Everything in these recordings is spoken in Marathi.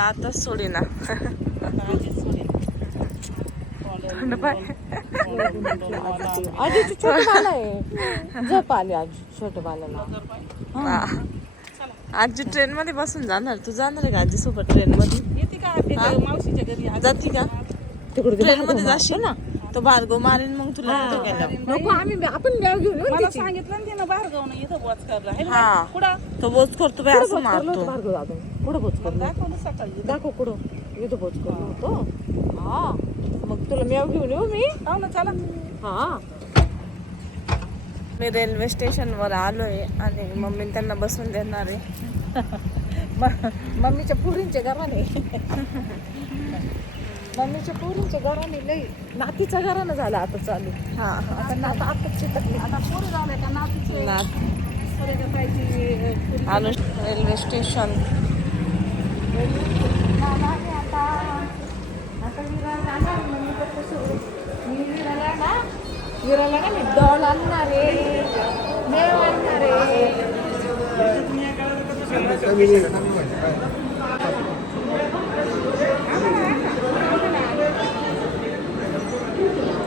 मला आताच सोडी ना आजी छोट बाल आहे झोप आली आजी छोट बालाला आजी ट्रेन मध्ये बसून जाणार तू जाणार आहे का आजी सोबत ट्रेन मध्ये येते का ते मावशीच्या घरी जाती का तिकडे ट्रेन मध्ये जाशील ना तो भार्गव मारेन मग तुला तिथं गेल्यावर. नको आम्ही आपण बॅग घेऊन येऊ मला तिची. सांगितलं ना तिनं बाहेर जाऊन इथं बोच करला है ना हा. कुठं तो बोच करतो बाई असं मारतो भार्गव दादा कुठं बोच करलो दाखवलं सकाळी दाखव कुठं इथं बोच करलो होतो हा मग तुला मेव घेऊन येऊ मी हो ना चला हा मी रेल्वे स्टेशन वर आलोय आणि मम्मी त्यांना बसून देणार आहे. मम्मीच्या पुरींच्या घराने मम्मीच्या पुरींच्या घराने लई नातीच्या घरानं झालं आता चालू हा आता नात आताच चिटकली आता पोरी झाल्या का नातीचे आलो रेल्वे स्टेशन. विराला ना मी डॉल आणणार आहे मेव आणणार आहे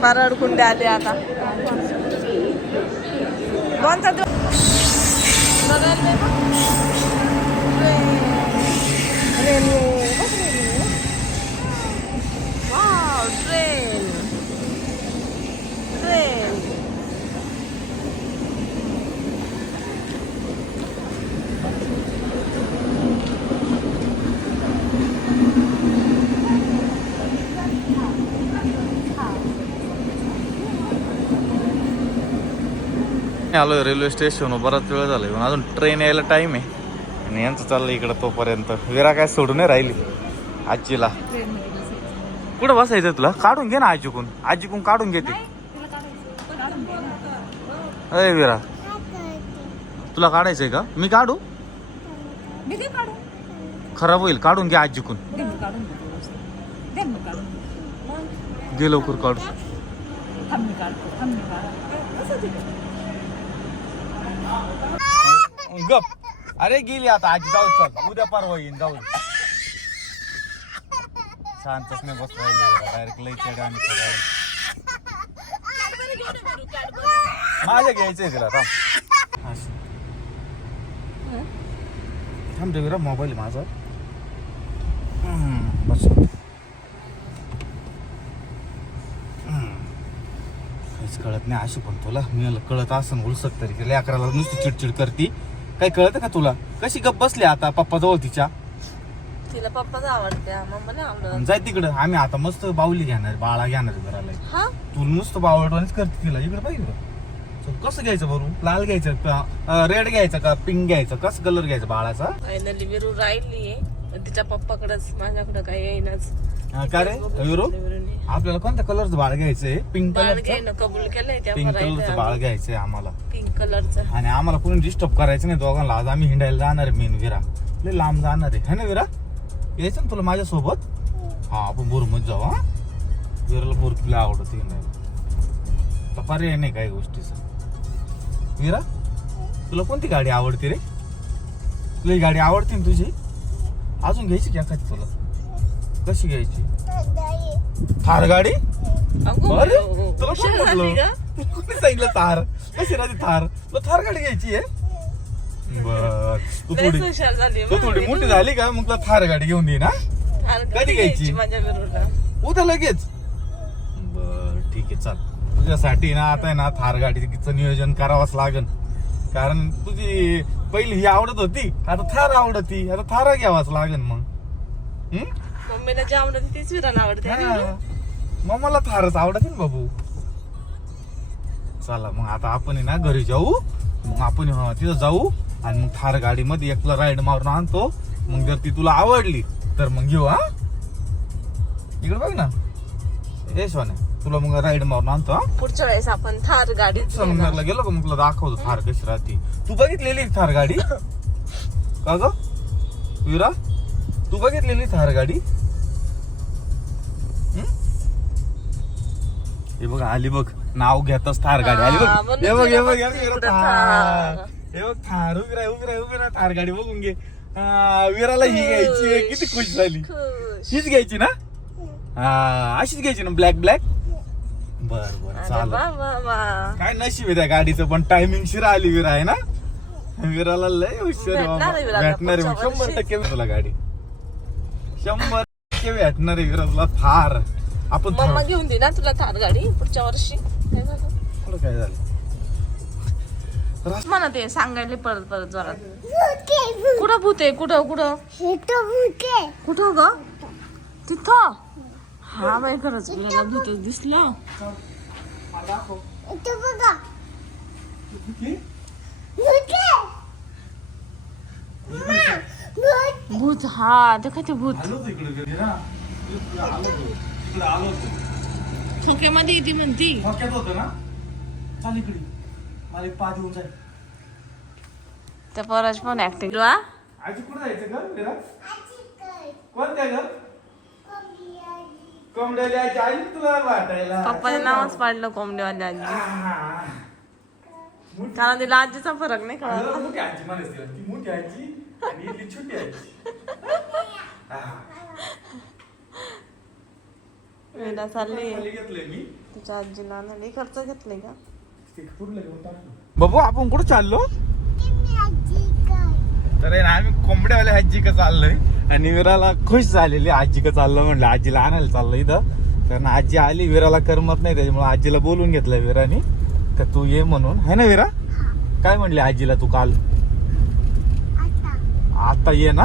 फार अडकुंडे आले आता कोणता ट्रेन ट्रेन आलोय रेल्वे स्टेशन बराच वेळ झालाय पण अजून ट्रेन यायला टाइम आहे आणि यांचं चाललं इकडं तोपर्यंत विरा काय सोडून नाही राहिली आजीला कुठं बसायचं तुला काढून घे ना आजीकून काढून घेते अरे विरा तुला काढायचंय का मी काढू खराब होईल काढून घे आजीकून घे लवकर काढू गप अरे गेली आता आजी जाऊ चल उद्या परवा येईन जाऊ शांतच नाही बस राहिली डायरेक्ट लई चेडा आणि माझ्या घ्यायचंय तिला थांब देवीरा मोबाईल माझा बस काहीच कळत नाही अशी पण तुला मी कळत असं उलसक तरी केलं अकराला नुसती चिडचिड करती काही कळतं का तुला कशी गप बसली आता पप्पा जवळ तिच्या तिला पप्पाच आवडते मम्मा आवडत जाय तिकडं आम्ही आता मस्त बाहुली घेणार बाळा घेणार घराला हा तू नुसतं बावळटवानीच करते तिला इकडे पाहिजे कसं घ्यायचं बरू लाल घ्यायचं रेड घ्यायचं का पिंक घ्यायचं कसं कलर घ्यायचं बाळाचा फायनली विरू राहिलीये तिच्या पप्पाकडेच माझ्याकडे काही येईनाच का रे विरू आपल्याला कोणत्या कलरचं बाळ घ्यायचंय पिंक बाळ कलरचं घ्यायनं कबूल केलंय पिंक कलरचं बाळ घ्यायचंय आम्हाला पिंक कलरचं आणि आम्हाला कोणी डिस्टर्ब करायचं नाही दोघांना आज आम्ही हिंडायला जाणार आहे मेन विरा लय लांब जाणार आहे ना विरा यायचं ना तुला माझ्यासोबत हा आपण बोरमध्ये जाऊ हा विराला बोरकीला आवडत हिंडायला तर पर्याय नाही काही गोष्टीचा विरा तुला कोणती गाडी आवडते रे तुला ही गाडी आवडते ना तुझी अजून घ्यायची की एखादी तुला कशी घ्यायची थार गाडी अरे तुला कोण म्हटलं कोणी सांगितलं थार कशी राहते थार तुला थार गाडी घ्यायची आहे बर तू थोडी मोठी झाली का मग तुला थार गाडी घेऊन दे ना कधी घ्यायची माझ्या विरोधात उद्या लगेच बर ठीक आहे चाल तुझ्यासाठी ना आता आहे ना थार गाडीचं नियोजन करावंच लागन कारण तुझी पहिली ही आवडत होती आता थार आवडती आता थार घ्यावाच लागन मग मम्मीला जे आवडते तीच विराला आवडते मग मला थारच आवडते ना बाबू चला मग आता आपण आहे ना घरी जाऊ मग आपण तिथं जाऊ आणि मग थार गाडीमध्ये एकला राईड मारून आणतो मग जर ती तुला आवडली तर मग घेऊ हा इकडे बघ ना यशवाने तुला मग राईड मारून आणतो हा पुढच्या वेळेस आपण थार गाडीत संगमनेरला गेलो का मग तुला दाखवतो थार कशी राहते तू बघितलेली थार गाडी का ग विरा तू बघितलेली थार गाडी हे बघ आली बघ नाव घेतच थार गाडी आली बघ हे बघ थार हे बघ थार उभी राह थार गाडी बघून घे विराला ही घ्यायची आहे. किती खुश झाली. हीच घ्यायची ना? हा अशीच घ्यायची ना, ब्लॅक ब्लॅक. बर बर चालेल. काय नशीब आहे त्या गाडीचं, पण टायमिंग शिरा आली विरा आहे ना. विराला लय हुशार आहे बाबा. भेटणार आहे 100% तुला गाडी. 100% भेटणार आहे विरा तुला थार. आपण मम्मा घेऊन दे ना तुला थार गाडी पुढच्या वर्षी. काय झालं? थोडं काय झालं म्हणा ते सांगायला परत परत जोरात. कुठं भूत आहे? कुठं कुठं कुठं ग? तिथं. हा बाई खरंच मला भूतच दिसलं. भूत. हा ते काय ते भूत खोक्यामध्ये येते म्हणती. ठोक्यात होतं ना. चाल इकडे, मला एक पा देऊन जाईल. त्या पोराची पण ऍक्टिंग. आजी कुठं जायचं घर विरा? कोणत्या घर? कोंबड्याला आजी आली तुला वाटायला. पप्पाने नावच पाडलं कोंबडीवाली आजी. कारण तिला आजीचा फरक नाही कळला. मोठी आजी म्हणायची, ती मोठी आजी आणि इथली छोटी आजी. वेळा चालली घेतलंय मी तुझ्या आजीला नाही खर्च घेतले का? बाबू आपण कुठं चाललो? तर आम्ही कोंबड्यावाल्या आजी का चाललोय आणि विराला खुश झालेली आजी का चाललो म्हणलं. आजीला आणायला चाललो इथं, कारण आजी आली. विराला करमत नाही त्याच्यामुळे आजीला बोलून घेतलं विरानी का तू ये म्हणून. है ना विरा? काय म्हणले आजीला तू काल? आता ये ना,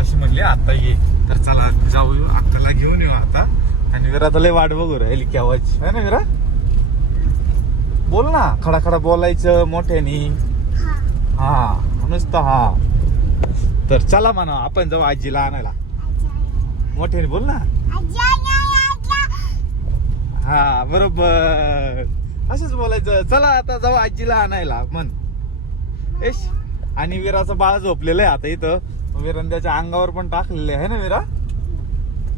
अशी म्हणली आता ये. तर चला जाऊ, आत्ताला घेऊन येऊ आता. आणि विरा तर लय वाट बघू राहिली केव्हाची. है ना विरा? बोल ना, खडा खडा बोलायचं मोठ्यानी. हा नुसतं हा. तर चला म्हणा आपण जाऊ आजीला आणायला. मोठ्याने बोल ना. हा बरोबर असंच बोलायचं. चला आता जाऊ आजीला आणायला म्हण. एश. आणि विराचं बाळ झोपलेलं आहे आता इथं. विरान त्याच्या अंगावर पण टाकलेलं आहे ना विरा?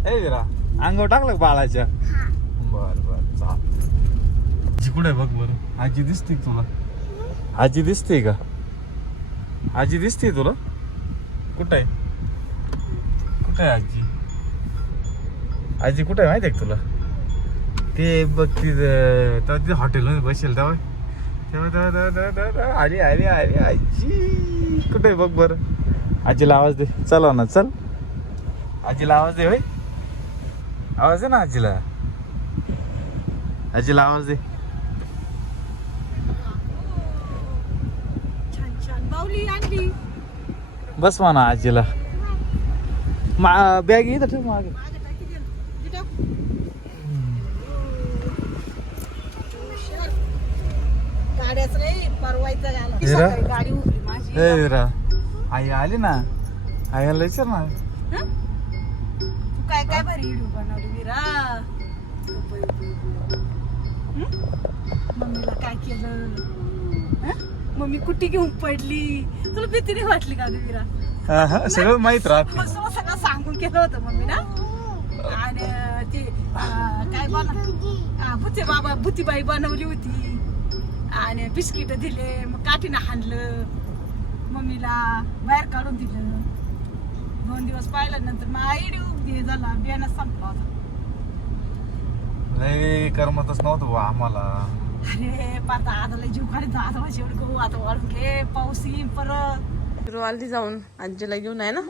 ए विरा, अंगावर टाकलं बाळाच्या? बर बर चाल. आजी कुठे बघ बरं. आजी दिसते तुला? आजी दिसते का? आजी दिसते तुला? कुठे आहे? कुठे आहे आजी? आजी कुठे आहे माहिती आहे का तुला? ते बघ तिथे हॉटेलमध्ये बसेल तेव्हा आली आली आली आजी. कुठे आहे बघ बरं. आजीला आवाज दे. चला ना चल. आजीला आवाज दे. होय आवाज दे ना आजीला. आजीला आवाज दे. बस म्हणा आजीला. बॅग इथं ठेव मागे. विरा आई आली ना. आईला विचार ना. काय काय भारी व्हिडिओ बनवली विरा. मम्मीला काय केलं? मम्मी कुठे घेऊन पडली? तुला भीती नाही वाटली का विरा? सगळं माहित राहत. सगळं सांगून केलं होतं मम्मी ना. आणि ते काय बनव भुतीबाई बनवली होती आणि बिस्किट दिले. मग काठीनं हाणलं मम्मीला, बाहेर काढून दिलं. 2 दिवस पाहिल्यानंतर मग आईडी उभी झाला. बियाणं संपला होता. लय करमतच नव्हतं बा आम्हाला. अरे पाता आता लय जीव काढत. आता माझी एवढं गहू आता वाढून घे. पाऊस येईन परत. रुवाली जाऊन आजीला घेऊन आहे ना.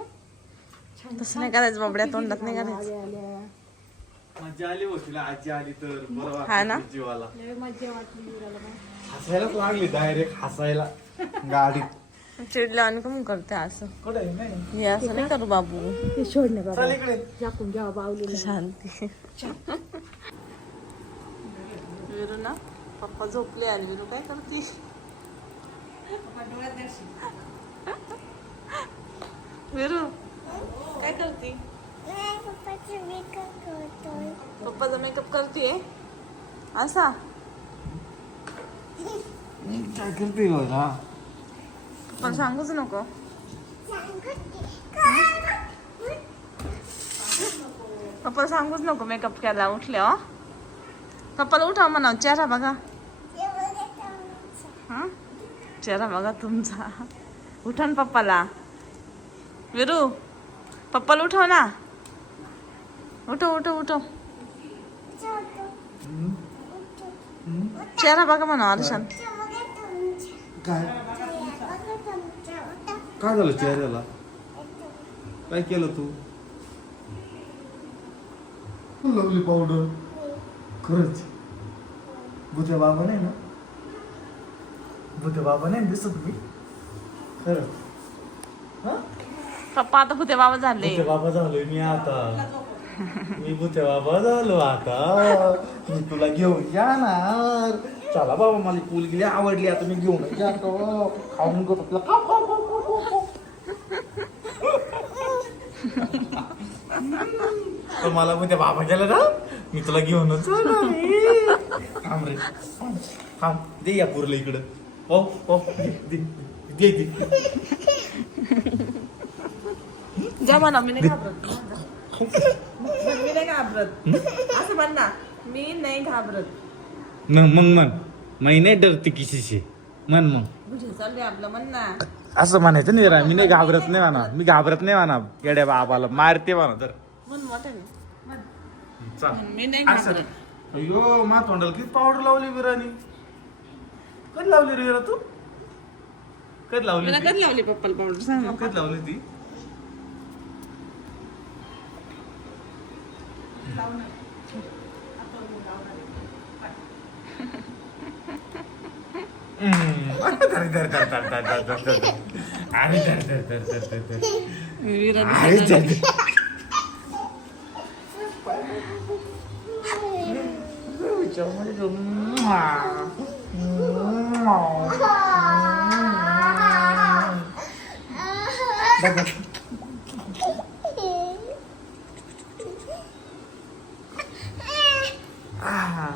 तसं नाही करायचं बाबड्या, तोंडात नाही करायचं. मजा आली हो तिला. आजी आली तर बरं हा ना. जीवाला मजा वाटली. हसायलाच लागली डायरेक्ट हसायला गाडी. चिडल्या आणि कमी करते असं. कुठे नाही हे असं नाही करू बाबू. सोडणे बाबा. चल इकडे. झाकून घ्या बावली. शांती. विरू ना पप्पा झोपले आणि विरू काय करते? विरू काय करते? पप्पाचा मेकअप करते असा. काय करते बघा. पण सांगूच नको. पप्पा सांगूच नको मेकअप केला उठल्या. पप्पाला उठा म्हणा. चेहरा बघा. हा चेहरा बघा तुमचा. उठा ना पप्पाला. विरू पप्पाला उठव ना. उठव उठव उठव. चेहरा बघा म्हणा आरशात. काय काय झालं चेहऱ्याला? काय केलं तू? Lovely powder. खरंच भूते बाबा नाही ना? भूते बाबा नाही दिसत मी खरंच. पप्पा आता भुते बाबा झाले. भूते बाबा झालोय मी आता. मी भूते बाबा झालो आता. मी तुला घेऊन जाणार. चला बाबा मला पूल गेली आवडली आता मी घेऊन जातो. खाऊन घेतो तुला. खाऊ खाऊ खाऊ खाऊ खाऊ. तर मला भूते बाबा गेला ना मी तुला घेऊनच जाणार. थांब रे थांब. दे या पूरला इकडं. हो हो दे दे दे. जा म्हणा मी नाही घाबरत. मी नाही घाबरत असं म्हण ना. मी नाही घाबरत. मग मन मी नाही डरते किसी से. मन मग बुझे चालले आपलं म्हण ना. असं म्हणायचं नाही रा. मी नाही घाबरत नाही म्हणा. मी घाबरत नाही म्हणा. येड्या बाबाला मारते म्हणा तर. म्हण मोठ्याने. चल. मी नाही असं. घाबरत. अयो मा तोंडाला किती पावडर लावली विरानी. कधी लावली रे विरा तू? कधी लावली मला ती? कधी लावली पप्पाला पावडर सांग ना. कधी लावली ती? धर धर धर धर धर धर धर धर. अरे धर धर धर धर धर धर. अरे धर धर. बघ